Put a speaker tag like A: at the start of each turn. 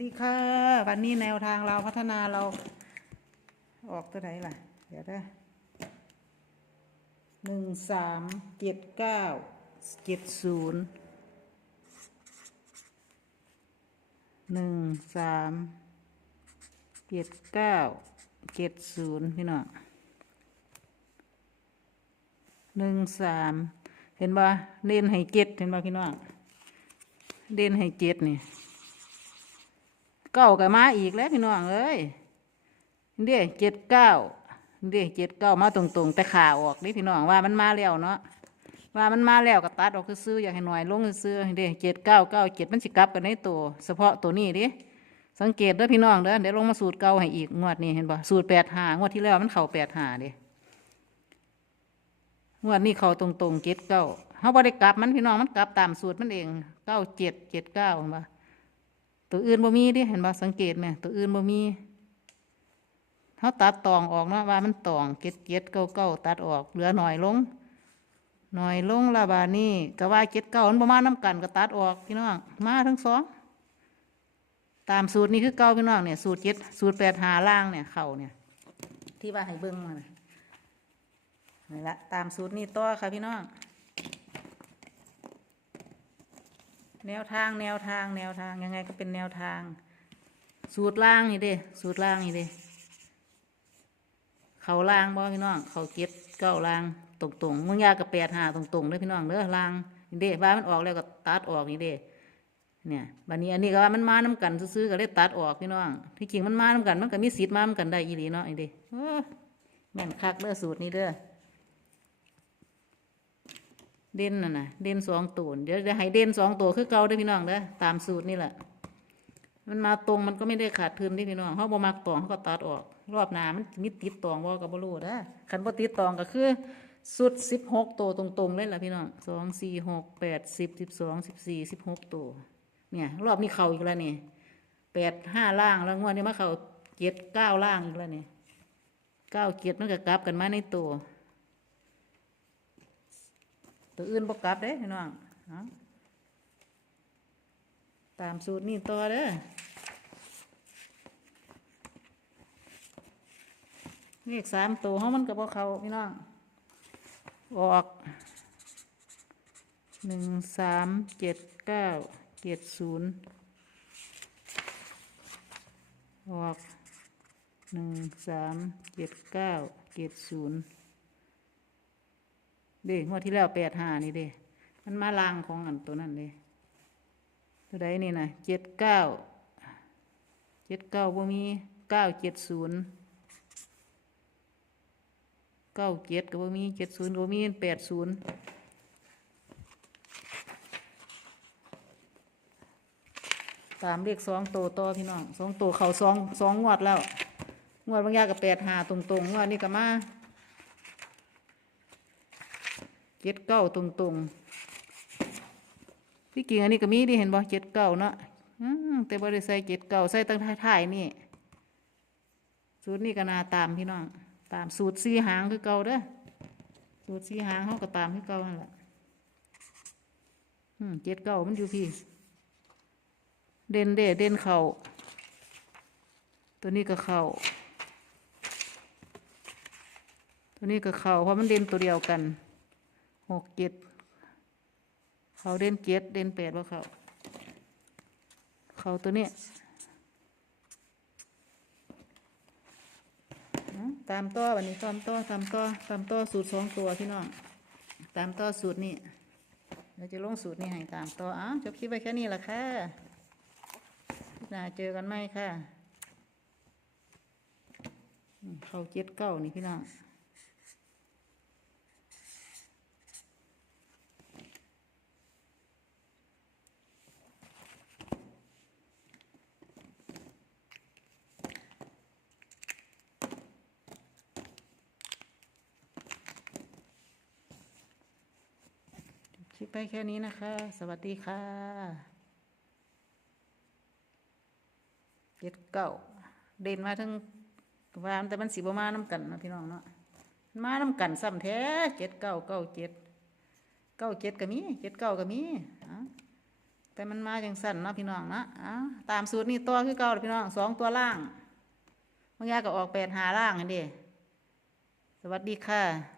A: ดีค่ะ วันนี้แนวทางเราพัฒนาเรา ออกตัวไหนล่ะ เดี๋ยวได้หนึ่งสามเจ็ดเก้าเจ็ดศูนย์หนึ่งสามเจ็ดเก้าเจ็ดศูนย์พี่น้องหนึ่งสามเห็นบ่เด่นให้เจ็ดเห็นบ่พี่น้องเด่นให้เจ็ดนี่ เก้ากับมาอีกแล้วพี่น้องเอ้ยเด้เจ็ดเก้าเด้เจ็ดเก้ามาตรงๆ แต่ขาออกนี่พี่น้องว่ามันมาแล้วเนาะว่ามันมาแล้วก็ตัดออกซื้ออยากให้หน่อยลงซื้อเด้เจ็ดเก้าเก้าเจ็ดมันสิกลับกันในตัวเฉพาะตัวนี้ดิสังเกตเด้อพี่น้องเด้อเดี๋ยวลงมาสูตรเก่าให้อีกงวดนี้เห็นบ่สูตรแปดหางวดที่แล้วมันเข่าแปดหาเด้งวดนี้เข่าตรงๆเจ็ดเก้าเขาบ่ได้กลับมันพี่น้องมันกลับตามสูตรมันเองเก้าเจ็ดเจ็ดเก้าเห็นบ่ ตัวอื่นบ่มีดิเห็นบ่สังเกตไหมตัวอื่นบ่มีเขาตัดตองออกเนาะว่ามันตองเก็ดเก็ดเก้าเก้าตัดออก เหลือหน่อยลง หน่อยลงละบานี้ก็ว่าเก็ดเก้ามันบ่มาณน้ำกันก็ตัดออกพี่น้องมาทั้งสองตามสูตรนี้คือเก้าพี่น้องเนี่ยสูตรเจ็ดสูตรแปดหาล่างเนี่ยเข่าเนี่ย ที่ว่าให้เบิ้งมาน่ะนี่ละตามสูตรนี้ต่อค่ะพี่น้อง แนวทางแนวทางแนวทางยังไงก็เป็นแนวทาง สูตรล่างนี่เด้สูตรล่างนี่เด้เขาล่างบ่พี่น้องเขาเก็บเก้าล่างตรงตรงมึงยากกับแปดหาตรงตรงเด้อพี่น้องเด้อล่างนี่เด้ว่ามันออกแล้วก็ตัดออกนี่เด้เนี่ยบัดนี้อันนี้ก็ว่ามันมาน้กันซื้อๆก็เลยตัดออกพี่น้องที่จริงมันมาน้กันมันก็มีสิทธิ์มาน้กันได้อีหลีเนาะนี่เด้แม่นคักเด้อสูตรนี้เด้อ เด่นน่ะนะเด่นสองตัวเดี๋ยวจะให้เด่นสองตัวคือเก่าได้พี่น้องเด้อตามสูตรนี่แหละ มันมาตรงมันก็ไม่ได้ขาดทุนได้พี่น้องเขาบ่มักตองเขาก็ตัดออก รอบหน้ามันมีติดตองบ่ก็บ่รู้เด้อคันบ่ติดตองก็คือสุดสิบหกตัวตรงๆเลยล่ะพี่น้องสองสี่หกแปดสิบสิบสองสิบสี่สิบหกตัวเนี่ย รอบนี้เข่าอีกแล้วนี่แปดห้าล่างแล้วงวดนี้มาเข่าเจ็ดเก้าล่างอีกแล้วนี่เก้าเจ็ดมันก็กลับกันมาในตัว ตัวอื่นบกกลับเด้พี่น้องตามสูตรนี่ต่อเด้อเลขสามตัวเขามันกับพวกเขาพี่น้องออกหนึ่งสามเจ็ดเก้าเจ็ดศูนย์ออกหนึ่งสามเจ็ดเก้าเจ็ดศูนย์ เด้งวดที่แล้วแปดห้านี่เด้ มันมาลางของอันตัวนั้นเด้ตัวใดนี่นะเจ็ดเก้าเจ็ดเก้าบ่มีเก้าเจ็ดศูนย์เก้าเจ็ดก็บ่มีเจ็ดศูนย์ก็บ่มีแปดศูนย์ตามเลขสองตัวต่อพี่น้องสองตัวเขาสองสองงวดแล้ว งวดบางอยางกับแปดหาตรงๆงวดนี้ก็มา เจ็ดเก้าตรงตรงๆที่จริงอันนี้ก็มีดิเห็นบ่เจ็ดเก้าเนาะแต่บริใส่เจ็ดเก้าใส่ตั้งท้ายๆนี่ สูตรนี้ก็นาตามพี่น้อง ตามสูตรสีหางคือเก่าเด้อสูตรสีหางเขาก็ตามคือเก่านั่นแหละอืมเจ็ดเก้ามันอยู่พี่ เด่นเด้เด่นเข่าตัวนี้ก็เข่าตัวนี้ก็เข่าเพราะมันเด่นตัวเดียวกัน หกเจ็ดเขาเด่นเจ็ดเด่นแปดว่าเขาเขาตัวนี้ตามต่อวันนี้ตามต่อตามต่อตามต่อสูตรสองตัวพี่น้องตามต่อสูตรนี้เราจะลงสูตรนี้ให้ตามต่ออ้าวจบคลิปไปแค่นี้ละค่ะน่าเจอกันไหมค่ะเขาเจ็ดเก้านี่พี่น้อง ลิปไปแค่นี้นะคะ สวัสดีค่ะเจ็ดเก้าเด่นมาทั้งวามแต่มันสีบมาน้ำกันนะพี่น้องเนาะมันมาน้ำกันซ้ำแท้เจ็ดเก้าเก้าเจ็ดเก้าเจ็ดก็มีเจ็ดเก้าก็มีอะแต่มันมาจังสั่นเนาะพี่น้องเนาะอ้าตามสูตรนี่ตัวคือเก่าเด้อพี่น้องสองตัวล่างบางอยางก็ออกแปดหาล่างอันเดีสวัสดีค่ะ